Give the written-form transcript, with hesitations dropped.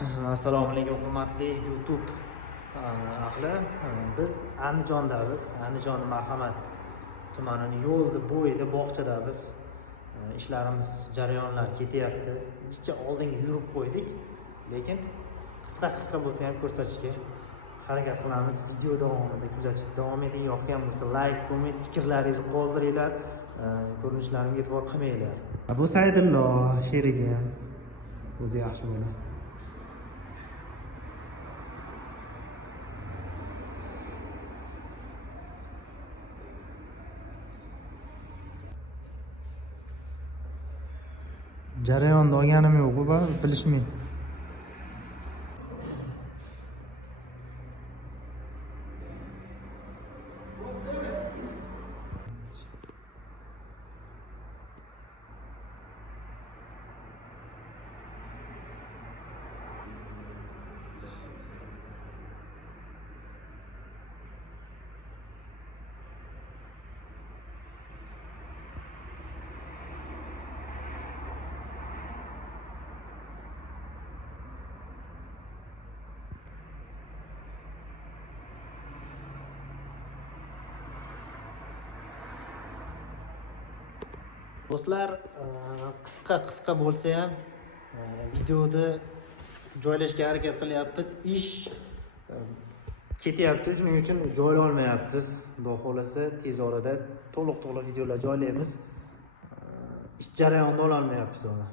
Assalomu alaykum hurmatli YouTube ahli. Biz Andijondamiz. Andijon Marhamat tumanining yo'lda bo'yida bog'chadamiz. Ishlarimiz jarayonlar ketyapti. Jicha oldinga yurib qo'ydik, lekin qisqa bo'lsa ham ko'rsatishga harakat qilamiz. Video davomida kuzatishda davom eting. Yoqgan bo'lsa like, komment, fikrlaringizni qoldiringlar. Ko'rinishlarimga e'tibor qilmanglar. Bu Saidullo sherigi ham o'zi yaxshi bo'ladi. Jarayonni olganim yo'q, bu bilishmaydi. Do'stlar, qisqa bo'lsa ham videoda joylashga harakat qilyapmiz. Ish ketyapti, shuning uchun joylay olmayapmiz. Xudo xolasa tez orada to'liq videolar joylaymiz. Ish jarayonida ola olmayapmiz uni.